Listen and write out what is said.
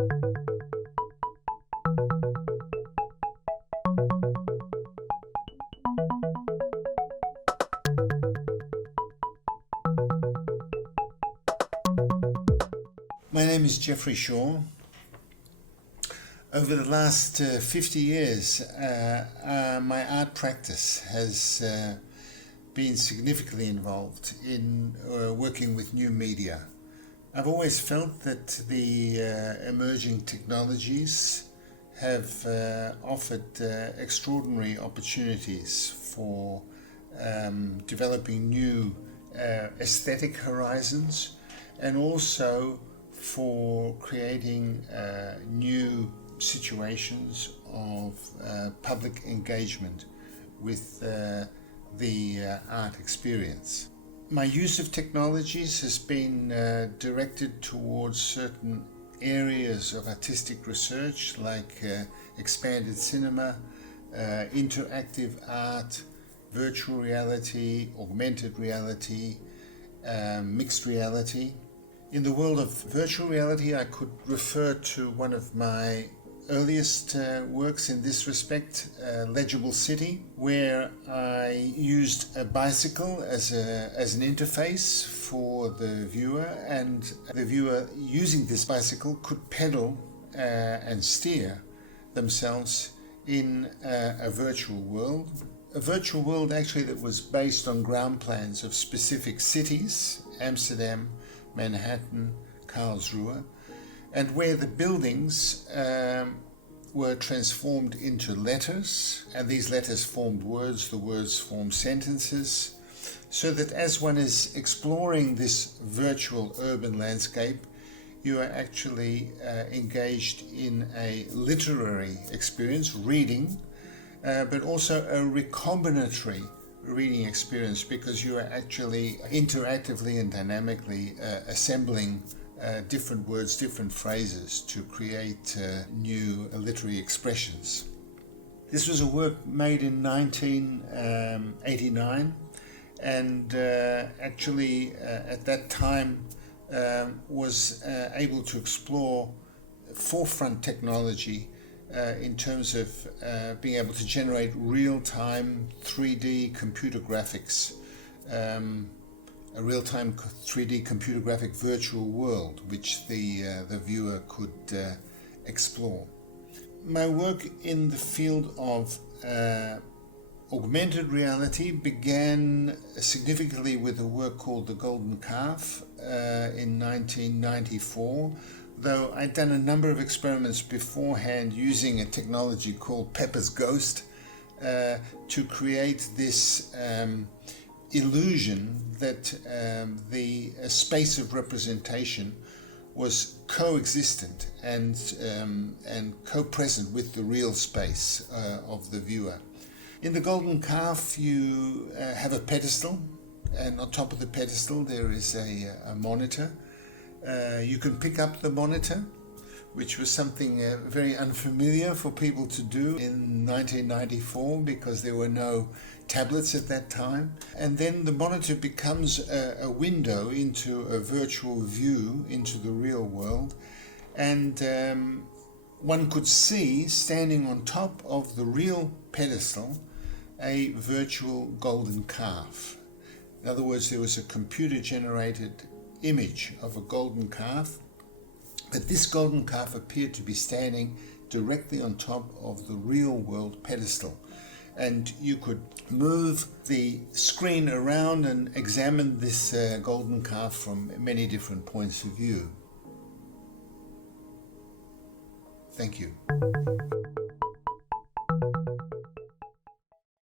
My name is Geoffrey Shaw. Over the last 50 years, my art practice has been significantly involved in working with new media. I've always felt that the emerging technologies have offered extraordinary opportunities for developing new aesthetic horizons, and also for creating new situations of public engagement with the art experience. My use of technologies has been directed towards certain areas of artistic research, like expanded cinema, interactive art, virtual reality, augmented reality, mixed reality. In the world of virtual reality, I could refer to one of my earliest works in this respect, Legible City, where I used a bicycle as an interface for the viewer, and the viewer using this bicycle could pedal and steer themselves in a virtual world. A virtual world actually that was based on ground plans of specific cities, Amsterdam, Manhattan, Karlsruhe, and where the buildings were transformed into letters, and these letters formed words, the words formed sentences, so that as one is exploring this virtual urban landscape, you are actually engaged in a literary experience, reading, but also a recombinatory reading experience, because you are actually interactively and dynamically assembling different words, different phrases to create new literary expressions. This was a work made in 1989, and actually at that time was able to explore forefront technology in terms of being able to generate real-time 3D computer graphics, a real-time 3D computer graphic virtual world which the viewer could explore. My work in the field of augmented reality began significantly with a work called The Golden Calf in 1994, though I'd done a number of experiments beforehand using a technology called Pepper's Ghost to create this illusion that the space of representation was co-existent and co-present with the real space of the viewer. In The Golden Calf, you have a pedestal, and on top of the pedestal there is a monitor. You can pick up the monitor, which was something very unfamiliar for people to do in 1994 because there were no tablets at that time. And then the monitor becomes a window into a virtual view into the real world, and one could see, standing on top of the real pedestal, a virtual golden calf. In other words, there was a computer-generated image of a golden calf, but this golden calf appeared to be standing directly on top of the real world pedestal, and you could move the screen around and examine this golden calf from many different points of view. Thank you.